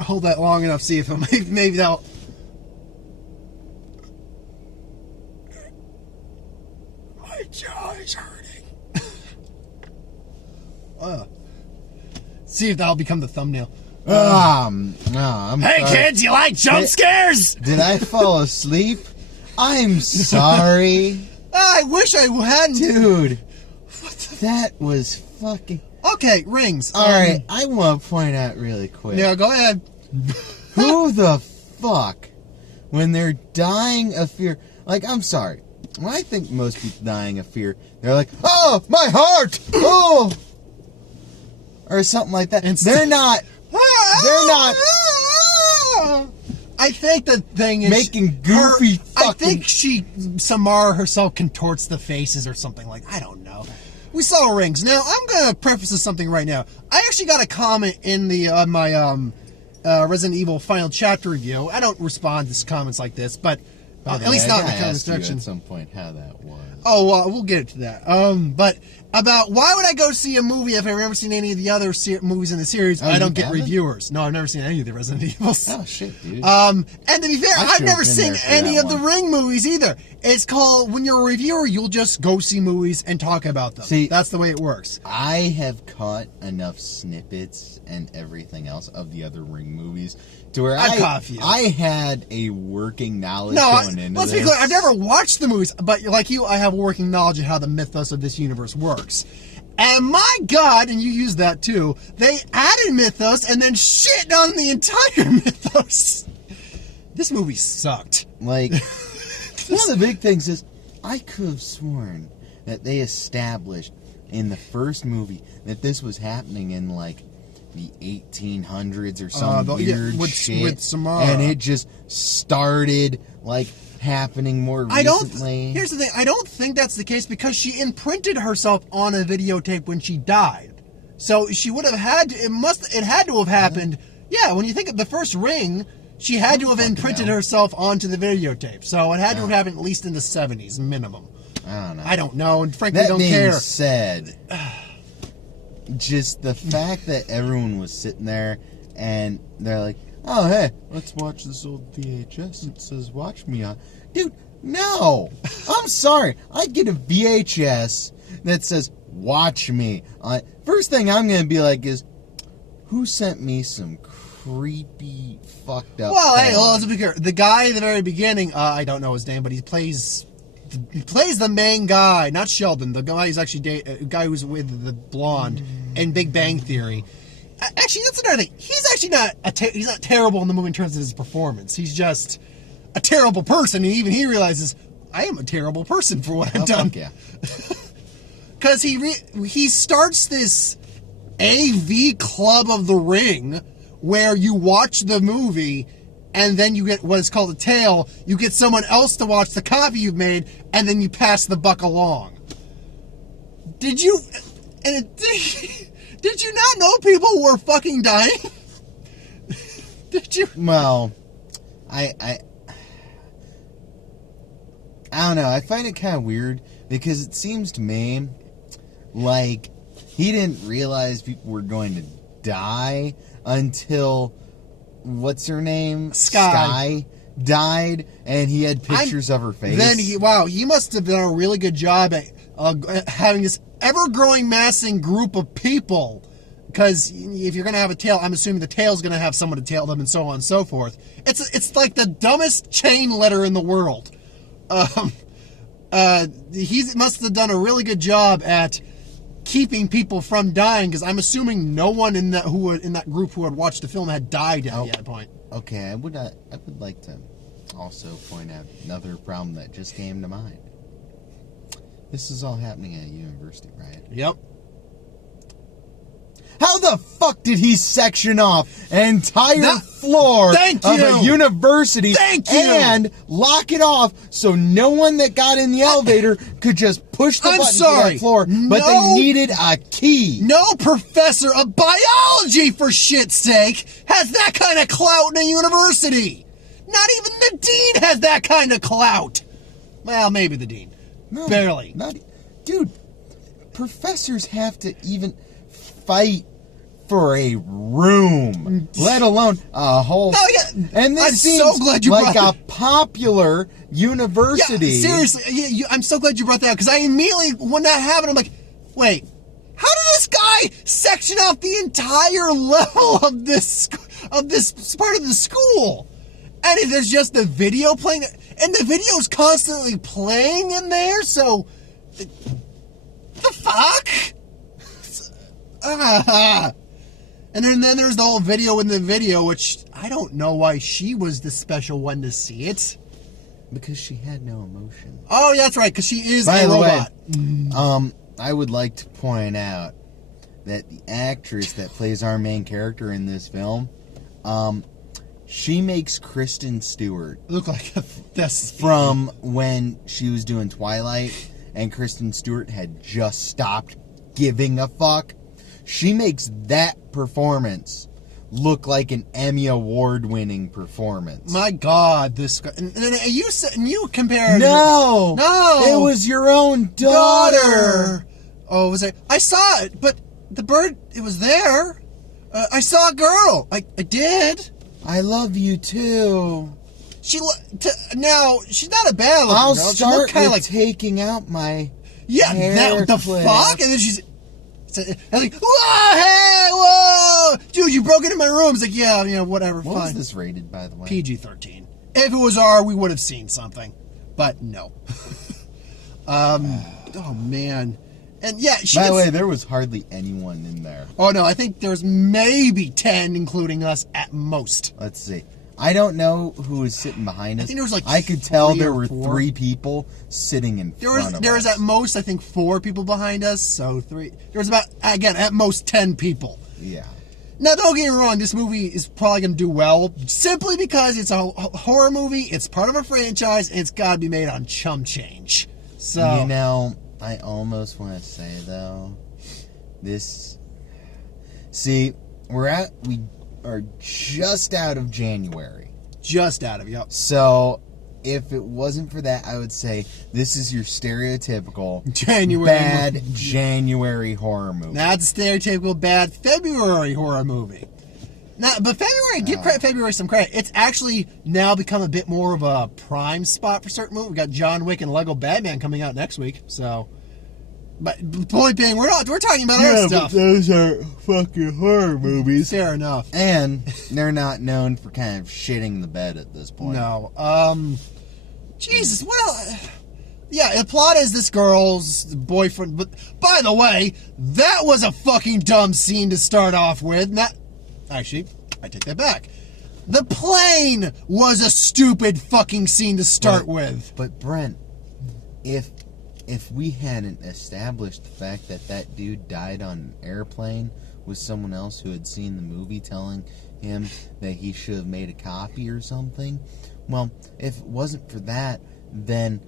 hold that long enough, see if maybe that'll... My jaw is hurting. See if that'll become the thumbnail. I'm Hey, sorry. kids, you like jump scares? Did I fall asleep? I'm sorry. I wish I hadn't. Dude, that was fucking... Okay, rings. Alright, I want to point out really quick. Yeah, go ahead. Who the fuck, when they're dying of fear... Like, I'm sorry. When I think most people dying of fear, they're like, oh, my heart! Oh! Or something like that. They're not... I think the thing is making goofy fucking... I think Samara herself contorts the faces or something like... I don't know. We saw rings. Now, I'm going to preface this something right now. I actually got a comment in the my Resident Evil Final Chapter review. I don't respond to comments like this, but at least not in the comment section. At some point how that was. Oh, we'll get to that. But about why would I go see a movie if I've never seen any of the other movies in the series? I don't get reviewers. No, I've never seen any of the Resident Evils. Oh shit, dude. And to be fair, I've never seen any of the Ring movies either. It's called, when you're a reviewer, you'll just go see movies and talk about them. See, that's the way it works. I have caught enough snippets and everything else of the other Ring movies to where I had a working knowledge going into let's be clear, I've never watched the movies, but like you, I have a working knowledge of how the mythos of this universe works. And my God, and you use that too, they added mythos and then shit on the entire mythos. This movie sucked. Like, one of the big things is, I could have sworn that they established in the first movie that this was happening in, like, the 1800s or some weird shit. With Samara. And it just started, like, happening more recently. Here's the thing, I don't think that's the case because she imprinted herself on a videotape when she died. So she would have had to, it had to have happened. Yeah, when you think of the first Ring, she had to have imprinted herself onto the videotape. So it had to have happened at least in the 70s, minimum. I don't know. And frankly, don't care. That being said, just the fact that everyone was sitting there and they're like, oh, hey, let's watch this old VHS. It says, watch me on. Dude, no. I'm sorry. I get a VHS that says, watch me. First thing I'm going to be like is, who sent me some creepy, fucked up... Well, hey, let's be clear. The guy at the very beginning, I don't know his name, but he plays the main guy, not Sheldon, the guy who's actually a guy who's with the blonde in Big Bang Theory. Actually, that's another thing. He's actually he's not terrible in the movie in terms of his performance. He's just a terrible person, and even he realizes, I am a terrible person for what I've done. Fuck yeah. Because he starts this AV Club of the Ring, where you watch the movie, and then you get what is called a tail. You get someone else to watch the copy you've made, and then you pass the buck along. Did you not know people were fucking dying? Did you? Well, I don't know. I find it kind of weird because it seems to me like he didn't realize people were going to die until, what's her name? Sky died, and he had pictures of her face. Then he must have done a really good job at having this ever-growing massing group of people. Because if you're going to have a tail, I'm assuming the tail's going to have someone to tail them and so on and so forth. It's like the dumbest chain letter in the world. He must have done a really good job at keeping people from dying, because I'm assuming no one in that group who had watched the film had died at that point. Okay, I would like to also point out another problem that just came to mind. This is all happening at a university, right? Yep. How the fuck did he section off an entire floor of a university and lock it off so no one that got in the elevator could just push the button to that floor, but they needed a key? No professor of biology, for shit's sake, has that kind of clout in a university. Not even the dean has that kind of clout. Well, maybe the dean. No, barely. Dude, professors have to even fight for a room, let alone a whole. No, yeah. And this I'm seems so glad you like brought a popular university. Yeah, seriously, I'm so glad you brought that up, because I immediately, when that happened, I'm like, wait, how did this guy section off the entire level of this part of the school? And there's just the video playing, and the video's constantly playing in there, so the fuck? And then there's the whole video in the video, which I don't know why she was the special one to see it. Because she had no emotion. Oh, yeah, that's right, because she is By a the robot. way, I would like to point out that the actress that plays our main character in this film, she makes Kristen Stewart Look like this from when she was doing Twilight, and Kristen Stewart had just stopped giving a fuck. She makes that performance look like an Emmy Award-winning performance. My God, this guy. And you compared. No! No! It was your own daughter! Oh, was it? I saw it, but the bird, it was there. I saw a girl. I did. I love you too. Now, she's not a bad looking I'll girl. She start looked kind with of like. taking out my Yeah, the clip. fuck? And then she's. And like, whoa, hey, whoa! Dude, you broke into my room. It's like, yeah, whatever, What fine. was this rated, by the way? PG-13. If it was R, we would have seen something. But no. Oh, man. And yeah, By the way, there was hardly anyone in there. Oh, no, I think there's maybe 10, including us, at most. Let's see. I don't know who was sitting behind us. I think there was like I could tell 3 there or were 4. 3 people sitting in front of There us. was at most, I think, 4 people behind us, so 3. There was about, again, at most 10 people. Yeah. Now, don't get me wrong, this movie is probably going to do well, simply because it's a horror movie, it's part of a franchise, and it's got to be made on chump change. So, I almost want to say, though, this... See, we are just out of January. just out of, yep. So, if it wasn't for that, I would say this is your stereotypical January bad movie. January horror movie. That's a stereotypical bad February horror movie. Now, but February, give February some credit. It's actually now become a bit more of a prime spot for certain movies. We got John Wick and Lego Batman coming out next week. So, but the point being, we're talking about other stuff. But those are fucking horror movies. Fair enough. And they're not known for kind of shitting the bed at this point. No. Jesus. Well, yeah. The plot is this girl's boyfriend. But by the way, that was a fucking dumb scene to start off with. Actually, I take that back. The plane was a stupid fucking scene to start with. But Brent, if we hadn't established the fact that that dude died on an airplane with someone else who had seen the movie telling him that he should have made a copy or something, well, if it wasn't for that, then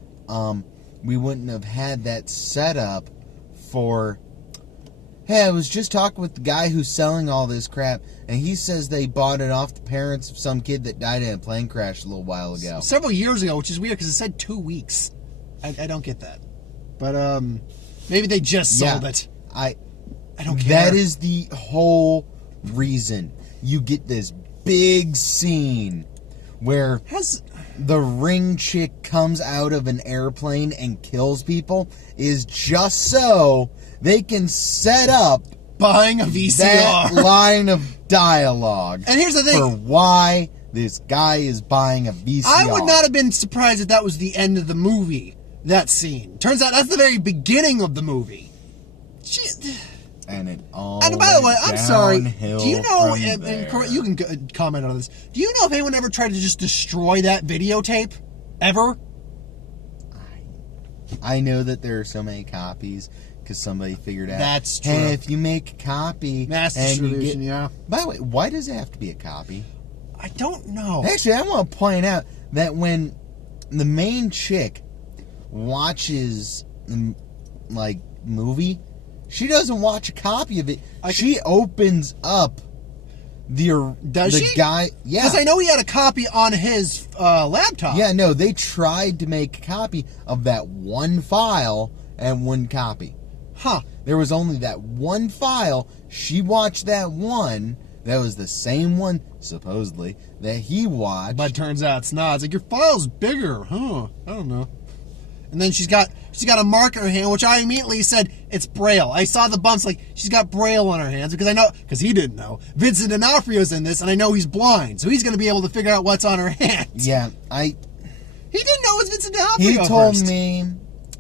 we wouldn't have had that setup for... Hey, I was just talking with the guy who's selling all this crap, and he says they bought it off the parents of some kid that died in a plane crash a little while ago. Several years ago, which is weird because it said 2 weeks. I don't get that. But maybe they just sold it. I don't care. That is the whole reason you get this big scene where the ring chick comes out of an airplane and kills people is just so they can set up buying a VCR. That line of dialogue. And here's the thing. For why this guy is buying a VCR. I would not have been surprised if that was the end of the movie, that scene. Turns out that's the very beginning of the movie. And it all And by the way, I'm sorry. Do you know, and you can comment on this, do you know if anyone ever tried to just destroy that videotape? Ever? I know that there are so many copies because somebody figured out. That's true. Hey, if you make a copy, mass distribution, yeah. By the way, why does it have to be a copy? I don't know. Actually, I want to point out that when the main chick watches like movie, she doesn't watch a copy of it. She opens up the guy. Yeah, because I know he had a copy on his laptop. Yeah, no, they tried to make a copy of that one file and one copy. There was only that one file. She watched that one. That was the same one, supposedly, that he watched. But it turns out it's not. It's like, your file's bigger. Huh. I don't know. And then she's got a mark in her hand, which I immediately said, it's Braille. I saw the bumps, like, she's got Braille on her hands, because he didn't know. Vincent D'Onofrio's in this, and I know he's blind, so he's going to be able to figure out what's on her hands. Yeah, He didn't know it was Vincent D'Onofrio. He told me,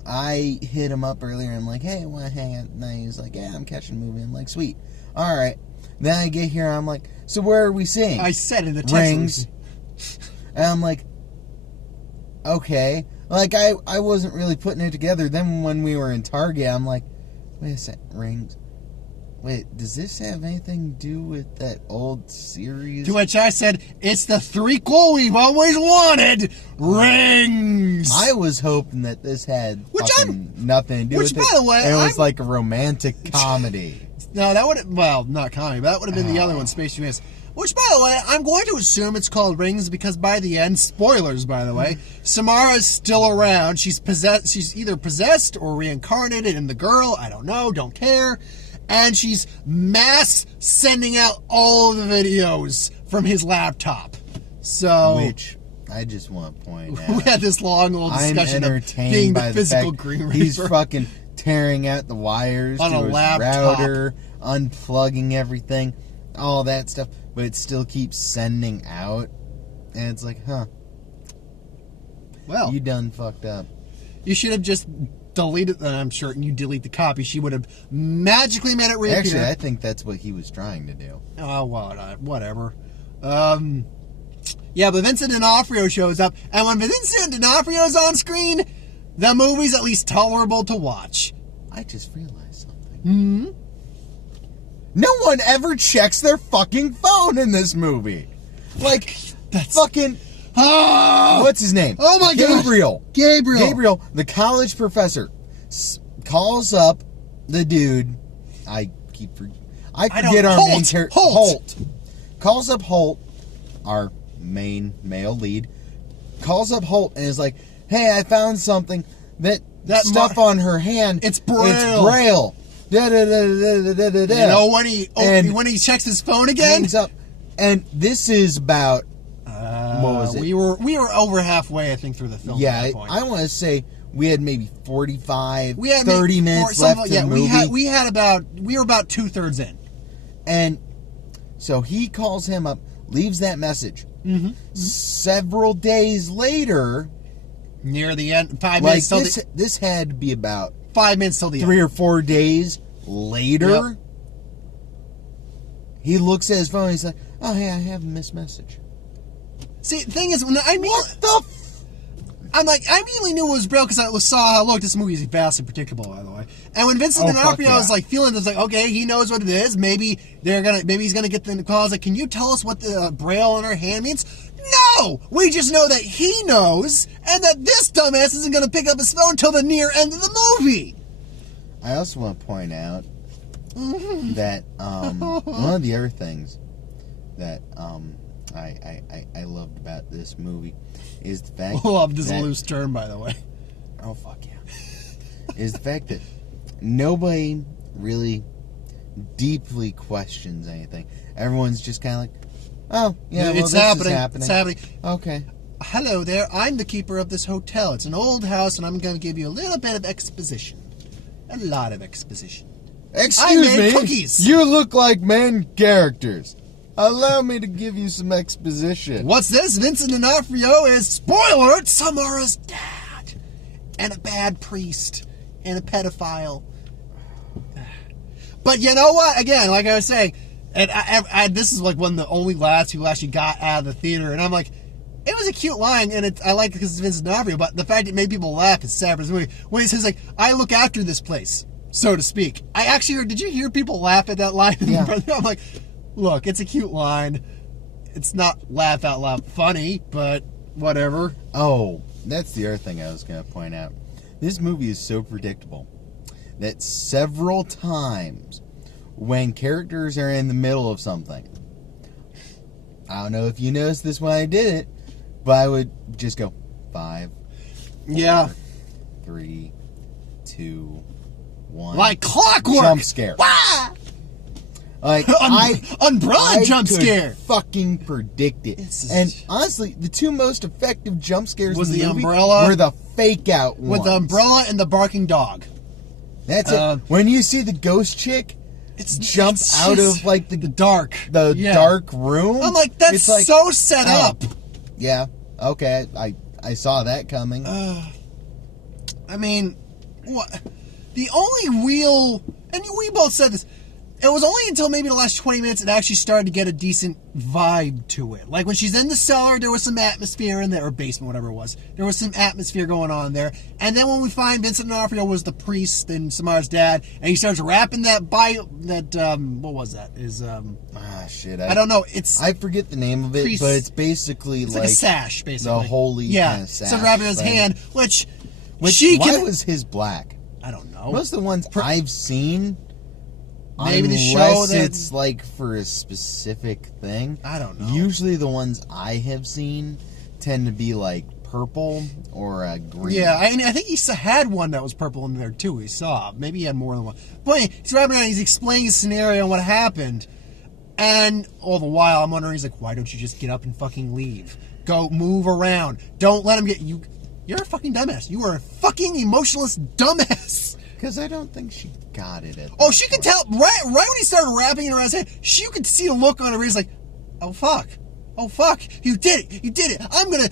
I hit him up earlier, and I'm like, hey, I want to hang out. And he's like, yeah, I'm catching a movie. I'm like, sweet. All right. Then I get here, I'm like, so where are we seeing? I said in the text. Rings. And I'm like, okay. Like, I wasn't really putting it together. Then when we were in Target, I'm like, wait a second, Rings. Wait, does this have anything to do with that old series? To which I said, it's the threequel we've always wanted, Rings. I was hoping that this had nothing to do with it. Which, by the way, and it was like a romantic comedy. No, that would have, well, not comedy, but that would have been the other one, Space Genius. Which, by the way, I'm going to assume it's called Rings because by the end, spoilers, by the way, Samara's still around. She's either possessed or reincarnated in the girl. I don't know, don't care. And she's mass sending out all of the videos from his laptop. So, which I just want to point out. We had this long old discussion of being the physical Green Reaper. He's fucking tearing out the wires on to a his laptop. router, unplugging everything, all that stuff. But it still keeps sending out. And it's like, huh. Well, you done fucked up. You should have just deleted, and I'm sure you delete the copy. She would have magically made it reappear. Actually, I think that's what he was trying to do. Oh, well, whatever. Yeah, but Vincent D'Onofrio shows up, and when Vincent D'Onofrio is on screen, the movie's at least tolerable to watch. I just realized something. Hmm? No one ever checks their fucking phone in this movie. Like, that's fucking... what's his name? Oh my God. Gabriel, the college professor, calls up the dude. I forget our main character. Holt. Calls up Holt, our main male lead. Calls up Holt and is like, hey, I found something. That stuff on her hand. It's Braille. It's Braille. Da, da, da, da, da, da, da. You know, when he checks his phone again? Hangs up. And this is about... what was it? We were over halfway, I think, through the film. Yeah, at that point. I want to say we had maybe 45, 30 minutes left in the movie. We were about 2/3 in. And so he calls him up, leaves that message. Mm-hmm. Several days later, near the end, 5 minutes till this had to be about 5 minutes till the 3 or 4 days later. Yep. He looks at his phone and he's like, oh, hey, I have a missed message. See, the thing is, when I'm like, I immediately knew it was Braille because I saw, look, this movie is vastly predictable, by the way. And when Vincent D'Onofrio was like feeling this, like, okay, he knows what it is. Maybe he's gonna get the call. Like, can you tell us what the Braille on her hand means? No, we just know that he knows, and that this dumbass isn't gonna pick up his phone until the near end of the movie. I also want to point out that one of the other things that I loved about this movie is the fact loved is a loose term, by the way. Oh, fuck yeah. Is the fact that nobody really deeply questions anything. Everyone's just kind of like, oh, yeah, well, it's happening. It's happening. Okay. Hello there, I'm the keeper of this hotel. It's an old house, and I'm going to give you a little bit of exposition. A lot of exposition. Excuse me, cookies. You look like main characters. Allow me to give you some exposition. What's this? Vincent D'Onofrio is, spoiler alert, Samara's dad. And a bad priest. And a pedophile. But you know what? Again, like I was saying, and this is like one of the only laughs people actually got out of the theater. And I'm like, it was a cute line, and I like it because it's Vincent D'Onofrio, but the fact it made people laugh is sad for this movie. When he says, like, I look after this place, so to speak. I actually heard, did you hear people laugh at that line? Yeah. I'm like, look, it's a cute line. It's not laugh out loud funny, but whatever. Oh, that's the other thing I was going to point out. This movie is so predictable that several times when characters are in the middle of something, I don't know if you noticed this when I did it, but I would just go 5, 4, 3, 2, one like clockwork jump scare. Wah! Like Umbrella I jump could scare. fucking predict it. And honestly, the two most effective jump scares Was in the the movie umbrella were the fake out ones. with the umbrella and the barking dog. That's it. When you see the ghost chick jump out of like the dark room, I'm like, that's like, so set up. Yeah. Okay. I saw that coming. I mean, what? The only real, and we both said this, it was only until maybe the last 20 minutes it actually started to get a decent vibe to it. Like when she's in the cellar, there was some atmosphere in there, or basement, whatever it was. There was some atmosphere going on there. And then when we find Vincent D'Onofrio was the priest and Samara's dad, and he starts rapping that what was that? Shit. I don't know. I forget the name of it, priest, but it's basically like a sash, basically. The holy kind of sash. So wrapping his hand, why was his black? I don't know. Most of the ones I've seen, maybe the show unless that it's like for a specific thing. I don't know. Usually the ones I have seen tend to be like purple or green. Yeah, I think he had one that was purple in there too. He saw. Maybe he had more than one. But he's wrapping around, he's explaining the scenario and what happened. And all the while I'm wondering, he's like, why don't you just get up and fucking leave? Go move around. Don't let him get you. You're a fucking dumbass. You are a fucking emotionless dumbass. Because I don't think she got it. She could tell right when he started wrapping it around his head. She could see the look on her face, like, oh fuck, you did it. I'm gonna.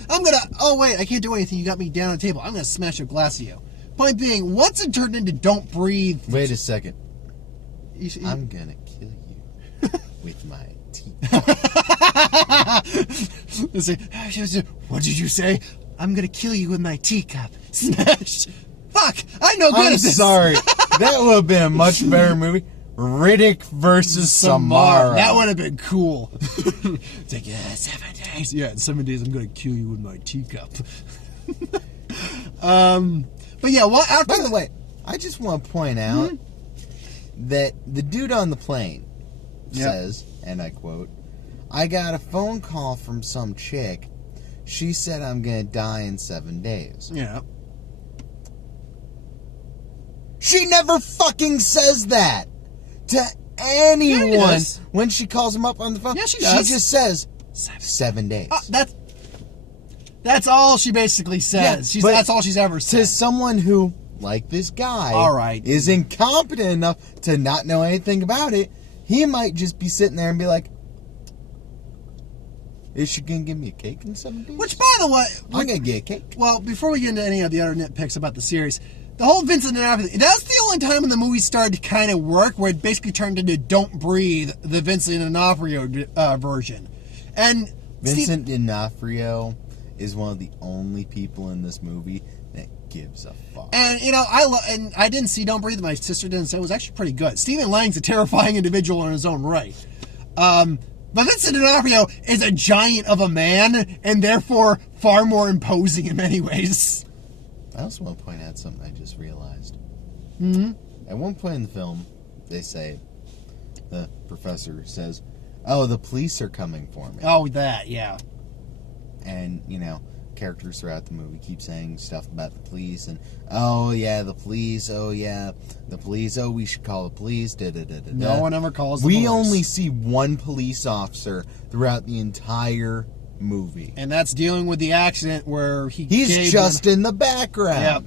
Oh wait, I can't do anything. You got me down on the table. I'm gonna smash a glass at you. Point being, once it turned into don't breathe. Wait a second. I'm gonna kill you with my teeth. What did you say? I'm gonna kill you with my teacup. Smash. Fuck! I know good I'm at this. Sorry. That would have been a much better movie. Riddick versus Samara. That would have been cool. It's like, 7 days. Yeah, in 7 days I'm gonna kill you with my teacup. But yeah, by the way, I just want to point out that the dude on the plane says, and I quote, I got a phone call from some chick. She said I'm going to die in 7 days. Yeah. She never fucking says that to anyone when she calls him up on the phone. Yeah, she does. She just says 7 days. That's all she basically says. Yeah, that's all she's ever said. To someone who, like this guy, is incompetent enough to not know anything about it, he might just be sitting there and be like, is she going to give me a cake in 7 days? Which, by the way, I'm going to get a cake. Well, before we get into any of the other nitpicks about the series, the whole Vincent D'Onofrio thing, that's the only time when the movie started to kind of work, where it basically turned into Don't Breathe, the Vincent D'Onofrio version. And Vincent D'Onofrio is one of the only people in this movie that gives a fuck. And, I didn't see Don't Breathe. My sister didn't say it was actually pretty good. Stephen Lang's a terrifying individual in his own right. But Vincent D'Onofrio is a giant of a man, and therefore far more imposing in many ways. I also want to point out something I just realized. Mm-hmm. At one point in the film, they say, the professor says, oh, the police are coming for me. Oh, that, yeah. And, characters throughout the movie keep saying stuff about the police, and, oh, yeah, the police, oh, yeah, the police, oh, we should call the police, da-da-da-da-da. No one ever calls the police. We only see one police officer throughout the entire movie. And that's dealing with the accident where he's just in the background. Yep.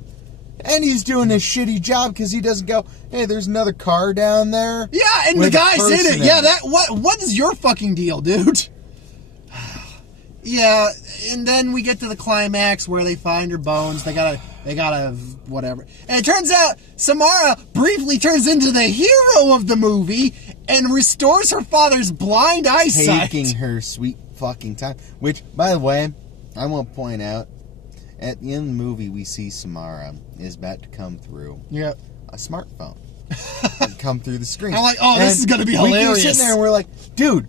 And he's doing a shitty job because he doesn't go, hey, there's another car down there. Yeah, and the guy's in it. Yeah, what is your fucking deal, dude? Yeah, and then we get to the climax where they find her bones. They gotta whatever. And it turns out Samara briefly turns into the hero of the movie and restores her father's blind eyesight. Taking her sweet fucking time. Which, by the way, I want to point out, at the end of the movie, we see Samara is about to come through a smartphone. And come through the screen. I'm like, this is going to be hilarious. We keep sitting there and we're like, dude,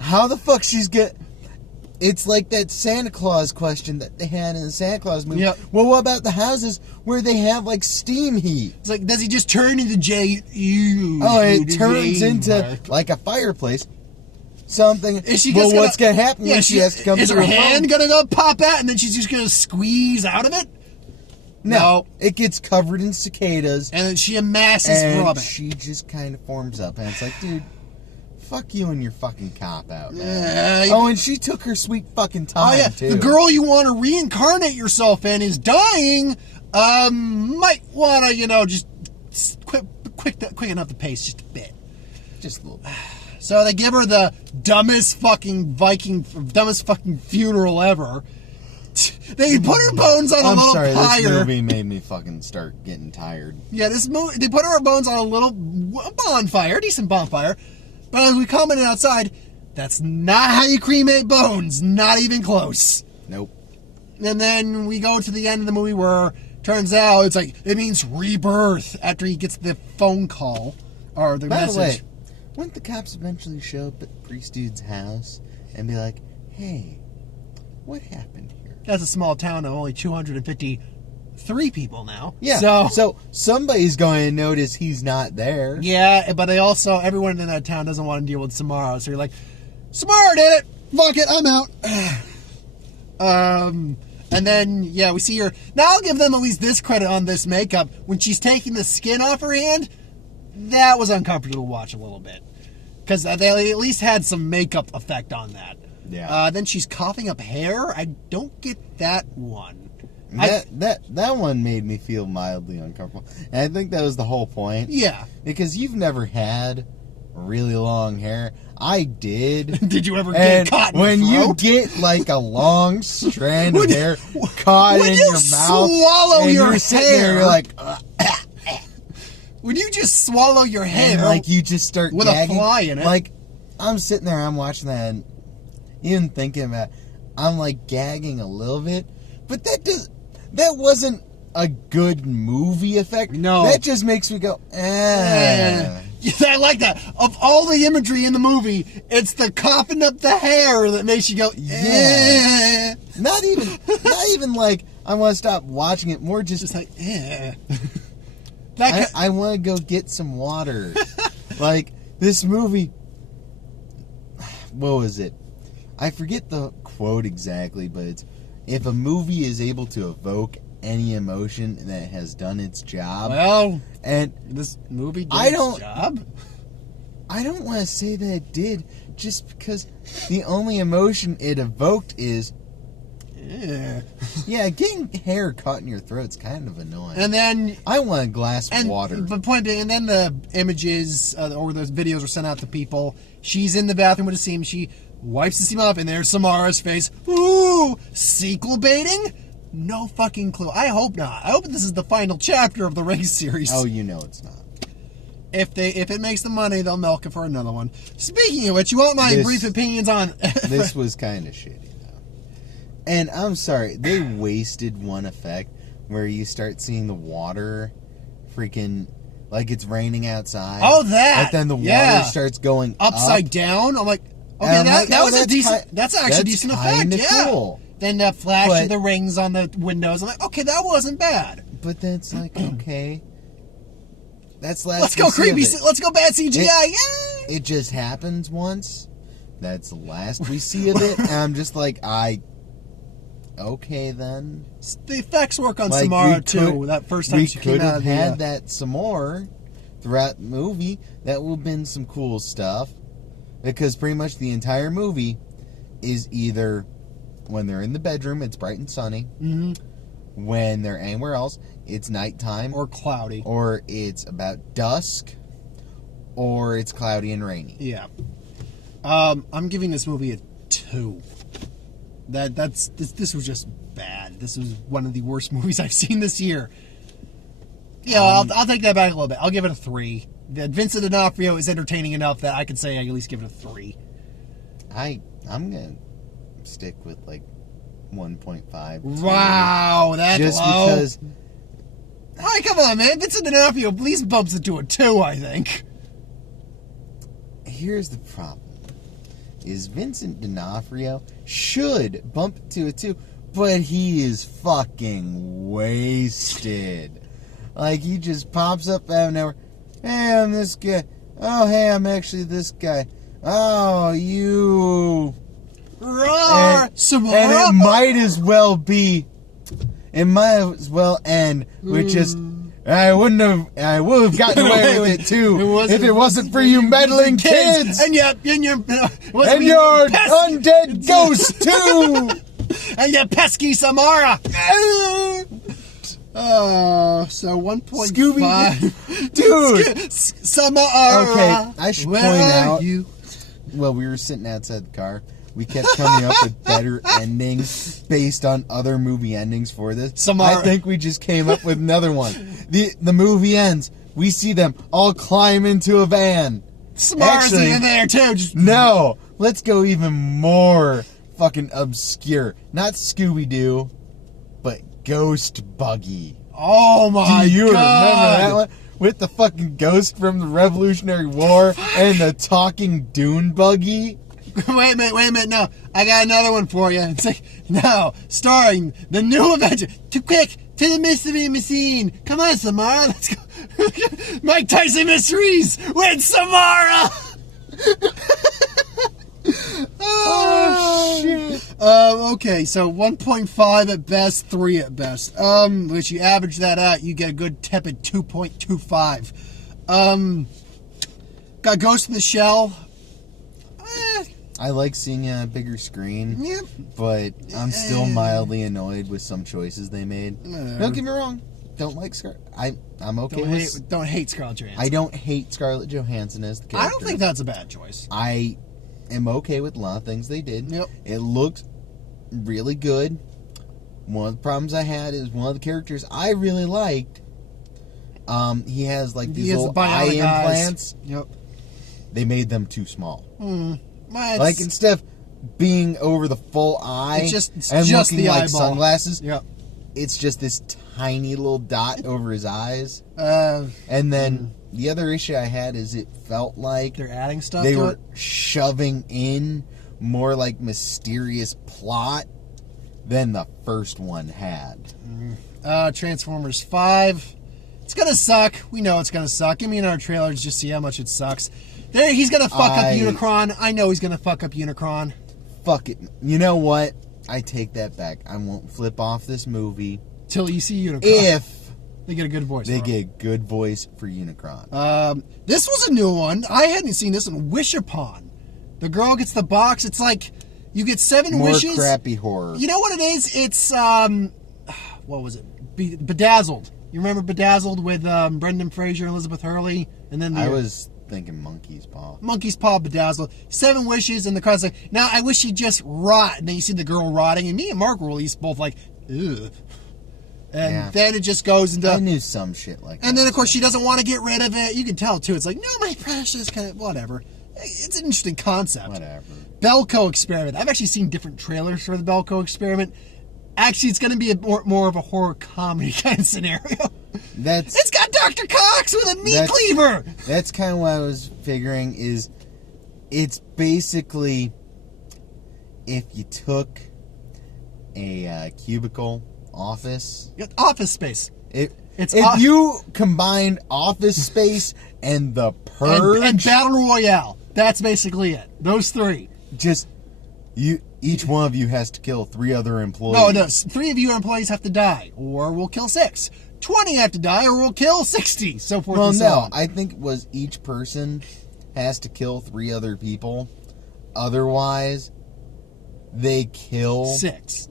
how the fuck she's get... It's like that Santa Claus question that they had in the Santa Claus movie. Yep. Well, what about the houses where they have, like, steam heat? It's like, does he just turn into it turns into, like, a fireplace. Something. What's going to happen when she has to come through? Is her hand going to go pop out and then she's just going to squeeze out of it? No. It gets covered in cicadas. And then she amasses and rubbish. she just kind of forms up. And it's like, dude, fuck you and your fucking cop-out, man. And she took her sweet fucking time, too. The girl you want to reincarnate yourself in is dying. Might want to, just quicken up the pace just a bit. Just a little bit. So they give her the dumbest fucking funeral ever. They put her bones on a little pyre. This movie made me fucking start getting tired. Yeah, this movie, they put her bones on a little bonfire, decent bonfire. But as we commented outside, that's not how you cremate bones. Not even close. Nope. And then we go to the end of the movie where turns out it's like, it means rebirth after he gets the phone call or the message. By the way, wouldn't the cops eventually show up at the priest dude's house and be like, hey, what happened here? That's a small town of only 253 people now. Yeah. So somebody's going to notice he's not there. Yeah, but everyone in that town doesn't want to deal with Samara. So you're like, Samara did it. Fuck it, I'm out. And then, we see her. Now I'll give them at least this credit on this makeup. When she's taking the skin off her hand, that was uncomfortable to watch a little bit. Because they at least had some makeup effect on that. Yeah. Then she's coughing up hair. I don't get that one. That one made me feel mildly uncomfortable. And I think that was the whole point. Yeah. Because you've never had really long hair. I did. Did you ever get caught in when your you throat? get like a long strand of hair caught in your mouth, swallow and your you're sitting there, hair, you're like, when you just swallow your hair, and like you just start with gagging, a fly in it. Like I'm sitting there, I'm watching that, and even thinking about it, I'm like gagging a little bit, but that wasn't a good movie effect. No, that just makes me go, Yeah, I like that. Of all the imagery in the movie, it's the coughing up the hair that makes you go, yeah. Not even like I want to stop watching it. More just like, I want to go get some water. Like this movie. What was it? I forget the quote exactly, but it's, if a movie is able to evoke any emotion that has done its job. Well, and this movie did its job. I don't want to say that it did, just because the only emotion it evoked is, yeah, getting hair caught in your throat's kind of annoying. And then I want a glass of water. But point being, and then the images or those videos were sent out to people. She's in the bathroom with a seam. She wipes the seam off, and there's Samara's face. Ooh, sequel baiting? No fucking clue. I hope not. I hope this is the final chapter of the Ring series. Oh, you know it's not. If it makes the money, they'll milk it for another one. Speaking of which, you want my brief opinions on... This was kind of shitty, though. And I'm sorry, they wasted one effect where you start seeing the water freaking... Like it's raining outside. Oh, that! But then the water starts going upside down. I'm like, okay, that was a decent... That's actually a decent effect, yeah. Cool. Then the flash of the rings on the windows. I'm like, okay, that wasn't bad. But then it's like, okay... That's last. Let's go creepy. Let's go bad CGI. Yay! It just happens once. That's the last we see of it. And I'm just like, okay then. The effects work on Samara too. That first time she came out. We could have had that some more throughout the movie. That would have been some cool stuff. Because pretty much the entire movie is either when they're in the bedroom, it's bright and sunny. Mm-hmm. When they're anywhere else, it's nighttime. Or cloudy. Or it's about dusk. Or it's cloudy and rainy. Yeah. I'm giving this movie a 2. This was just bad. This was one of the worst movies I've seen this year. Yeah, I'll take that back a little bit. I'll give it a 3. Vincent D'Onofrio is entertaining enough that I could say I at least give it a 3. I'm going to stick with like 1.5. Wow, that's just low. Because... All right, come on, man. Vincent D'Onofrio at least bumps it to a 2, I think. Here's the problem. Is Vincent D'Onofrio should bump it to a 2, but he is fucking wasted. Like, he just pops up out of nowhere. Hey, I'm this guy. Oh, hey, I'm actually this guy. Oh, you... Roar! And it might as well be it might as well end with just, I would have gotten away with it too if it wasn't for you meddling kids and your undead ghost too, and your pesky Samara. So 1.5. Scooby, dude, Samara. Okay, I should where point are out. you? Well, we were sitting outside the car. We kept coming up with better endings based on other movie endings for this. Samara. I think we just came up with another one. The movie ends. We see them all climb into a van. Samara's Actually, in there too. Just, no, let's go even more fucking obscure. Not Scooby-Doo, but Ghost Buggy. oh my Do you remember God. that one? With the fucking ghost from the Revolutionary War and the talking dune buggy? Wait a minute, no. I got another one for you. It's like, no, starring the new Avenger. Too quick, to the mystery machine. Come on, Samara, let's go. Mike Tyson Mysteries with Samara. Oh, shit. Okay, so 1.5 at best, 3 at best. Which you average that out, you get a good tepid 2.25. Got Ghost in the Shell. I like seeing it on a bigger screen, Yep. but I'm still mildly annoyed with some choices they made. Don't get me wrong. Don't like Scarlett. I'm okay with. Don't hate Scarlett Johansson. I don't hate Scarlett Johansson as the character. I don't think that's a bad choice. I am okay with a lot of things they did. Yep. It looked really good. One of the problems I had is one of the characters I really liked. He has like these little eye implants. Yep. They made them too small. Well, Like instead of being over the full eye it's just looking the like eyeball. sunglasses, Yep. it's just this tiny little dot over his eyes. Uh, And then the other issue I had is it felt like they're adding stuff they to were it. shoving in more like mysterious plot than the first one had. Transformers 5. It's gonna suck. We know it's gonna suck. Give me another trailer to just see how much it sucks. There, he's gonna fuck up Unicron. I know he's gonna fuck up Unicron. Fuck it. You know what? I take that back. I won't flip off this movie Till you see Unicron. if They get a good voice. they for him. get a good voice for Unicron. This was a new one. I hadn't seen this one. Wish Upon. The girl gets the box. It's like you get 7 More wishes. crappy horror. You know what it is? It's what was it? Bedazzled. You remember Bedazzled with Brendan Fraser and Elizabeth Hurley, and then I was thinking Monkey's Paw. Monkey's Paw, Bedazzled. 7 wishes, and the crowd's like, now I wish she'd just rot. And then you see the girl rotting, and me and Mark were at least both like, ugh. And then it just goes into. I knew some shit like that. And then, of course, she doesn't want to get rid of it. You can tell, too. It's like, no, my precious, kind of, whatever. It's an interesting concept. Whatever. Belko Experiment. I've actually seen different trailers for the Belko Experiment. Actually, it's going to be more of a horror comedy kind of scenario. It's got Dr. Cox with a meat cleaver. That's kind of what I was figuring is it's basically if you took a cubicle office. Office Space. If you combined Office Space and The Purge. And Battle Royale. That's basically it. Those 3. Just, each one of you has to kill 3 other employees. No. 3 of you employees have to die, or we'll kill 6. 20 have to die, or we'll kill 60. So forth and so on. I think it was each person has to kill 3 other people. Otherwise, they kill 6.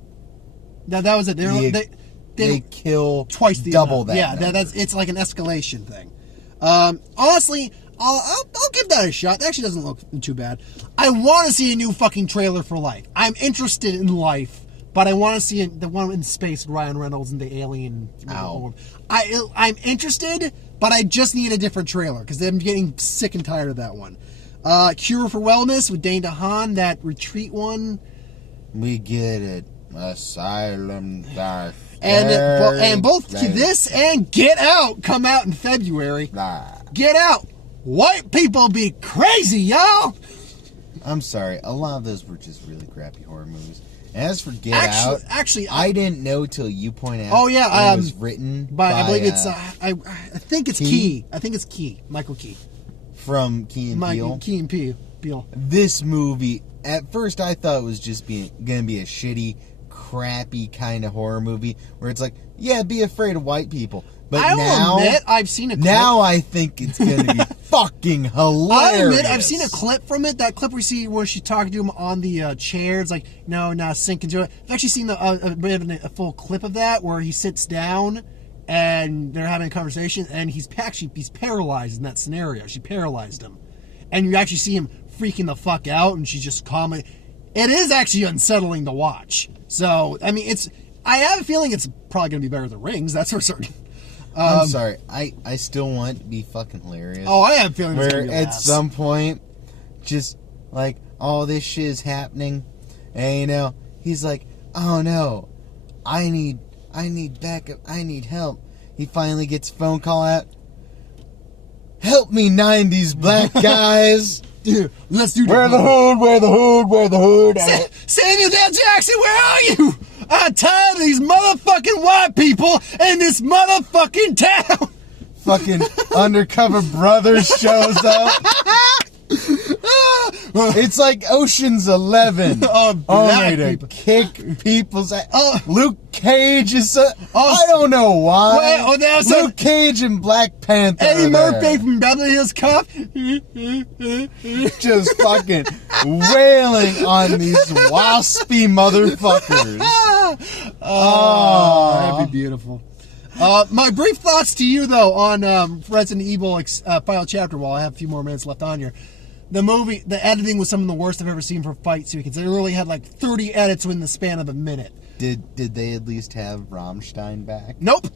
Now that was it. They kill twice the double amount. that. Yeah, number. it's like an escalation thing. Honestly, I'll give that a shot. It actually doesn't look too bad. I want to see a new fucking trailer for Life. I'm interested in Life, but I want to see the one in space with Ryan Reynolds and the alien. Ow. I'm interested, but I just need a different trailer because I'm getting sick and tired of that one. Cure for Wellness with Dane DeHaan, that retreat one. We get it. Asylum. And both this and Get Out come out in February. Get Out. White people be crazy, y'all. I'm sorry. A lot of those were just really crappy horror movies. As for Get Out, I didn't know till you pointed out. Oh yeah, it was written by I believe it's. I think it's Key. I think it's Key. Michael Key. From Key and Peele. Key and Peele. This movie, at first, I thought it was just going to be a shitty, crappy kind of horror movie where it's like, yeah, be afraid of white people. But I will admit, I've seen a clip. Now I think it's going to be fucking hilarious. I'll admit, I've seen a clip from it. That clip we see where she's talking to him on the chair. It's like, no, now sink into it. I've actually seen a full clip of that where he sits down and they're having a conversation, and he's paralyzed in that scenario. She paralyzed him. And you actually see him freaking the fuck out, and she's just calmly. It is actually unsettling to watch. So, I mean, I have a feeling it's probably going to be better than Rings, that's for certain. I'm sorry. I still want it to be fucking hilarious. Oh, I have a feeling it's where going to be at some point, just like all this shit is happening, and you know, he's like, oh no, I need backup, I need help. He finally gets a phone call out. Help me, 90s black guys. Dude, let's do Wear the hood, wear the hood, wear the hood. Samuel L. Jackson, where are you? I'm tired of these motherfucking white people in this motherfucking town. Fucking Undercover Brothers shows up. It's like Ocean's 11. Only to kick people's ass. Luke Cage is... I don't know why. Luke Cage and Black Panther. Eddie Murphy from Beverly Hills Cop. Just fucking wailing on these waspy motherfuckers. Oh, that'd be beautiful. My brief thoughts to you, though, on Resident Evil final chapter, while I have a few more minutes left on here. The movie, the editing was some of the worst I've ever seen for fight sequences. They really had like 30 edits within the span of a minute. Did they at least have Rammstein back? Nope.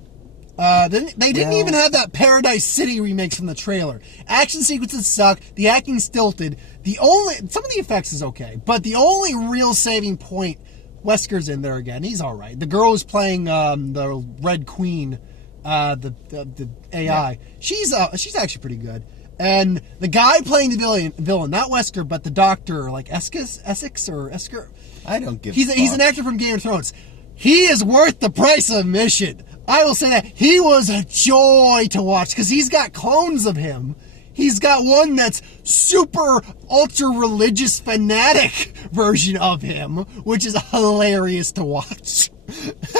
They didn't even have that Paradise City remix from the trailer. Action sequences suck. The acting stilted. Some of the effects is okay, but the only real saving point, Wesker's in there again. He's all right. The girl who's playing the Red Queen, the AI. Yeah. She's actually pretty good. And the guy playing the villain, not Wesker, but the doctor, like Essex or Esker. I don't give. He's an actor from Game of Thrones. He is worth the price of admission. I will say that. He was a joy to watch because he's got clones of him. He's got one that's super ultra religious fanatic version of him, which is hilarious to watch.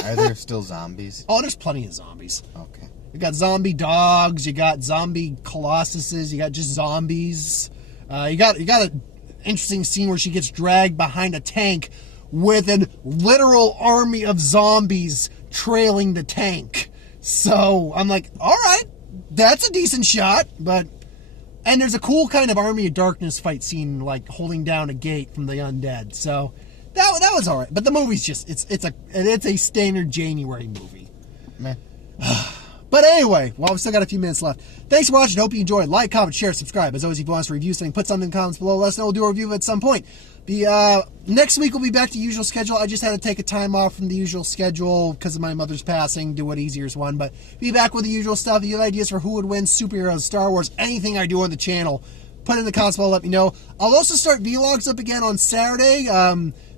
Are there still zombies? Oh, there's plenty of zombies. Okay. You got zombie dogs, you got zombie colossuses, you got just zombies. You got an interesting scene where she gets dragged behind a tank with a literal army of zombies trailing the tank. So I'm like, all right, that's a decent shot, and there's a cool kind of Army of Darkness fight scene, like holding down a gate from the undead. So that was all right. But the movie's just it's a standard January movie. Meh. But anyway, while we've still got a few minutes left, thanks for watching. Hope you enjoyed. Like, comment, share, subscribe. As always, if you want us to review something, put something in the comments below. Let us know. We'll do a review at some point. Next week, we'll be back to usual schedule. I just had to take a time off from the usual schedule because of my mother's passing. Do what easier's one. But be back with the usual stuff. If you have ideas for who would win, superheroes, Star Wars, anything I do on the channel, put it in the comments below. Let me know. I'll also start vlogs up again on Saturday.